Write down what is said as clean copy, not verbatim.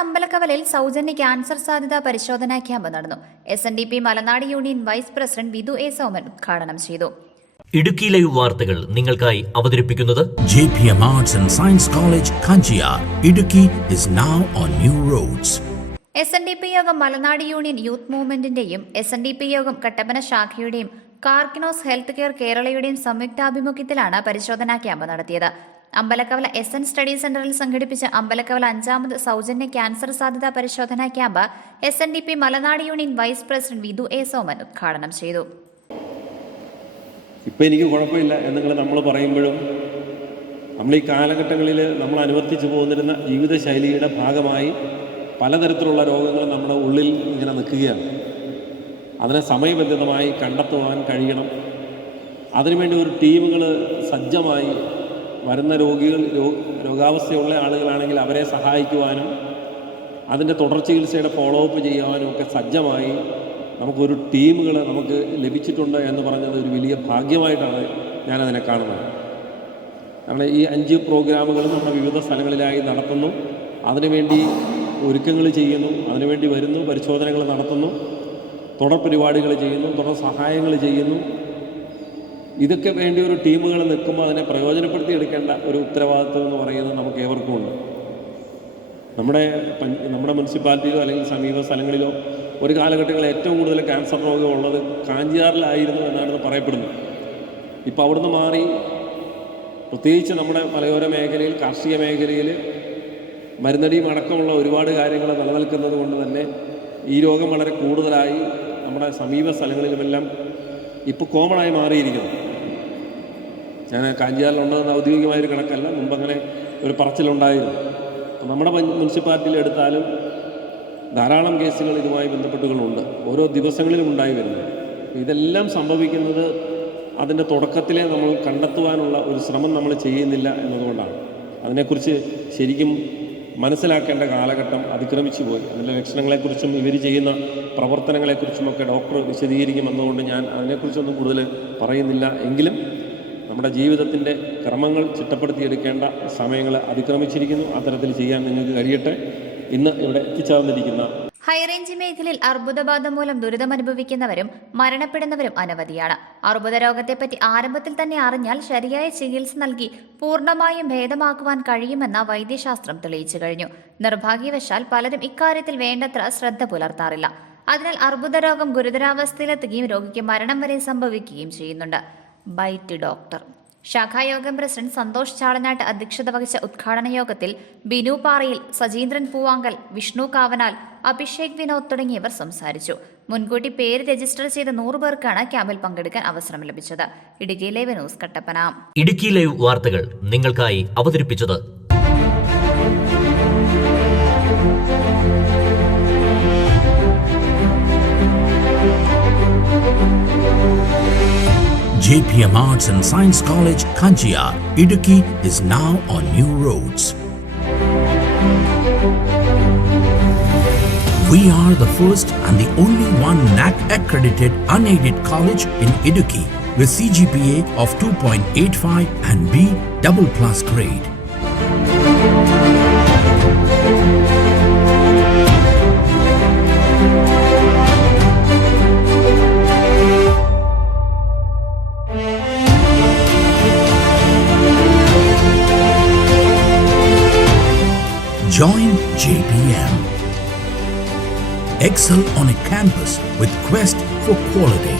അമ്പലക്കവലയിൽ സൗജന്യ ക്യാൻസർ സാധ്യതാ പരിശോധനാ ക്യാമ്പ് നടന്നു. SNDP Malanad union vice president Vidhu A Soman ഉദ്ഘാടനം ചെയ്തു. ഇടുക്കി ലൈവ് വാർത്തകൾ നിങ്ങൾക്കായി അവതരിപ്പിക്കുന്നത് JPM Arts and Science College, Kanchiyar. Idukki is now on new roads. SNDP യോഗം മലനാട് യൂണിയൻ യൂത്ത് മൂവ്മെന്റിന്റെയും SNDP യോഗം കട്ടപ്പന ശാഖയുടെയും കാർക്കിനോസ് ഹെൽത്ത് കെയർ കേരളയുടെയും സംയുക്താഭിമുഖ്യത്തിലാണ് പരിശോധനാ ക്യാമ്പ് നടത്തിയത്. അമ്പലക്കവല SN സ്റ്റഡി സെന്ററിൽ സംഘടിപ്പിച്ച അമ്പലക്കവല 5ാമത് സൗജന്യ ക്യാൻസർ സാധ്യതാ പരിശോധനാ camp SNDP Malanad union vice president Vidhu A Soman ഉദ്ഘാടനം ചെയ്തു. ഇപ്പം എനിക്ക് കുഴപ്പമില്ല എന്ന് നമ്മൾ പറയുമ്പോഴും നമ്മൾ ഈ കാലഘട്ടങ്ങളിൽ നമ്മൾ അനുവർത്തിച്ചു പോന്നിരുന്ന ജീവിതശൈലിയുടെ ഭാഗമായി പലതരത്തിലുള്ള രോഗങ്ങൾ നമ്മുടെ ഉള്ളിൽ ഇങ്ങനെ നിൽക്കുകയാണ്. അതിനെ സമയബന്ധിതമായി കണ്ടെത്തുവാൻ കഴിയണം. അതിനുവേണ്ടി ഒരു ടീമുകൾ സജ്ജമായി വരുന്ന രോഗാവസ്ഥയുള്ള ആളുകളാണെങ്കിൽ അവരെ സഹായിക്കുവാനും അതിൻ്റെ തുടർ ചികിത്സയുടെ ഫോളോ അപ്പ് ചെയ്യുവാനും ഒക്കെ സജ്ജമായി നമുക്കൊരു ടീമുകൾ നമുക്ക് ലഭിച്ചിട്ടുണ്ട് എന്ന് പറഞ്ഞത് ഒരു വലിയ ഭാഗ്യമായിട്ടാണ് ഞാനതിനെ കാണുന്നത്. നമ്മൾ ഈ 5 പ്രോഗ്രാമുകളും നമ്മുടെ വിവിധ സ്ഥലങ്ങളിലായി നടത്തുന്നു. അതിനുവേണ്ടി ഒരുക്കങ്ങൾ ചെയ്യുന്നു, അതിനുവേണ്ടി വരുന്നു, പരിശോധനകൾ നടത്തുന്നു, തുടർ പരിപാടികൾ ചെയ്യുന്നു, തുടർ സഹായങ്ങൾ ചെയ്യുന്നു. ഇതൊക്കെ വേണ്ടി ഒരു ടീമുകൾ നിൽക്കുമ്പോൾ അതിനെ പ്രയോജനപ്പെടുത്തി എടുക്കേണ്ട ഒരു ഉത്തരവാദിത്വം എന്ന് പറയുന്നത് നമുക്ക് ഏവർക്കും ഉണ്ട്. നമ്മുടെ മുനിസിപ്പാലിറ്റിയിലോ അല്ലെങ്കിൽ സമീപ സ്ഥലങ്ങളിലോ ഒരു കാലഘട്ടങ്ങളിൽ ഏറ്റവും കൂടുതൽ ക്യാൻസർ രോഗമുള്ളത് കാഞ്ചിയാറിലായിരുന്നു എന്നാണ് പറയപ്പെടുന്നത്. ഇപ്പോൾ അവിടുന്ന് മാറി പ്രത്യേകിച്ച് നമ്മുടെ മലയോര മേഖലയിൽ, കാർഷിക മേഖലയിൽ മരുന്നടിയും അടക്കമുള്ള ഒരുപാട് കാര്യങ്ങൾ നിലനിൽക്കുന്നത് കൊണ്ട് തന്നെ ഈ രോഗം വളരെ കൂടുതലായി നമ്മുടെ സമീപ സ്ഥലങ്ങളിലുമെല്ലാം ഇപ്പോൾ കോമണായി മാറിയിരിക്കുന്നു. ഞാൻ കാഞ്ചിയാറിലുണ്ടെന്ന് ഔദ്യോഗികമായൊരു കണക്കല്ല, മുമ്പങ്ങനെ ഒരു പറച്ചിലുണ്ടായിരുന്നു. അപ്പോൾ നമ്മുടെ മുനിസിപ്പാലിറ്റിയിൽ എടുത്താലും ധാരാളം കേസുകൾ ഇതുമായി ബന്ധപ്പെട്ടുകളുണ്ട്, ഓരോ ദിവസങ്ങളിലും ഉണ്ടായി വരുന്നത്. ഇതെല്ലാം സംഭവിക്കുന്നത് അതിൻ്റെ തുടക്കത്തിലെ നമ്മൾ കണ്ടെത്തുവാനുള്ള ഒരു ശ്രമം നമ്മൾ ചെയ്യുന്നില്ല എന്നതുകൊണ്ടാണ്. അതിനെക്കുറിച്ച് ശരിക്കും മനസ്സിലാക്കേണ്ട കാലഘട്ടം അതിക്രമിച്ചു പോയി. അതിൻ്റെ ലക്ഷണങ്ങളെക്കുറിച്ചും ഇവർ ചെയ്യുന്ന പ്രവർത്തനങ്ങളെക്കുറിച്ചുമൊക്കെ ഡോക്ടർ വിശദീകരിക്കുമെന്നതുകൊണ്ട് ഞാൻ അതിനെക്കുറിച്ചൊന്നും കൂടുതൽ പറയുന്നില്ല. എങ്കിലും നമ്മുടെ ജീവിതത്തിൻ്റെ ക്രമങ്ങൾ ചിട്ടപ്പെടുത്തിയെടുക്കേണ്ട സമയങ്ങൾ അതിക്രമിച്ചിരിക്കുന്നു. അത്തരത്തിൽ ചെയ്യാൻ നിങ്ങൾക്ക് കഴിയട്ടെ. ഇന്ന് ഇവിടെ എത്തിച്ചേർന്നിരിക്കുന്ന ഹൈറേഞ്ച് മേഖലയിൽ അർബുദബാധ മൂലം ദുരിതമനുഭവിക്കുന്നവരും മരണപ്പെടുന്നവരും അനവധിയാണ്. അർബുദ രോഗത്തെപ്പറ്റി ആരംഭത്തിൽ തന്നെ അറിഞ്ഞാൽ ശരിയായ ചികിത്സ നൽകി പൂർണ്ണമായും ഭേദമാക്കുവാൻ കഴിയുമെന്ന വൈദ്യശാസ്ത്രം തെളിയിച്ചു കഴിഞ്ഞു. നിർഭാഗ്യവശാൽ പലരും ഇക്കാര്യത്തിൽ വേണ്ടത്ര ശ്രദ്ധ പുലർത്താറില്ല. അതിനാൽ അർബുദ രോഗം ഗുരുതരാവസ്ഥയിലെത്തുകയും രോഗിക്ക് മരണം വരെ സംഭവിക്കുകയും ചെയ്യുന്നുണ്ട്. ബൈറ്റ് ഡോക്ടർ ശാഖായോഗം പ്രസിഡന്റ് സന്തോഷ് ചാളനാട്ട് അധ്യക്ഷത വഹിച്ച ഉദ്ഘാടന യോഗത്തിൽ ബിനു പാറയിൽ, സജീന്ദ്രൻ പൂവാങ്കൽ, വിഷ്ണു കാവനാൽ, അഭിഷേക് വിനോദ് തുടങ്ങിയവർ സംസാരിച്ചു. മുൻകൂട്ടി പേര് രജിസ്റ്റർ ചെയ്ത 100 പേർക്കാണ് ക്യാമ്പിൽ പങ്കെടുക്കാൻ അവസരം ലഭിച്ചത്. Idukki live news Kattappana. Idukki live വാർത്തകൾ നിങ്ങൾക്കായി അവതരിപ്പിച്ചത് JPM Arts and Science College, Kanchiyar. Idukki is now on new roads. We are the first and the only one NAC accredited unaided college in Idukki with CGPA of 2.85 and B++ grade. Join JPM. Excel on a campus with quest for quality.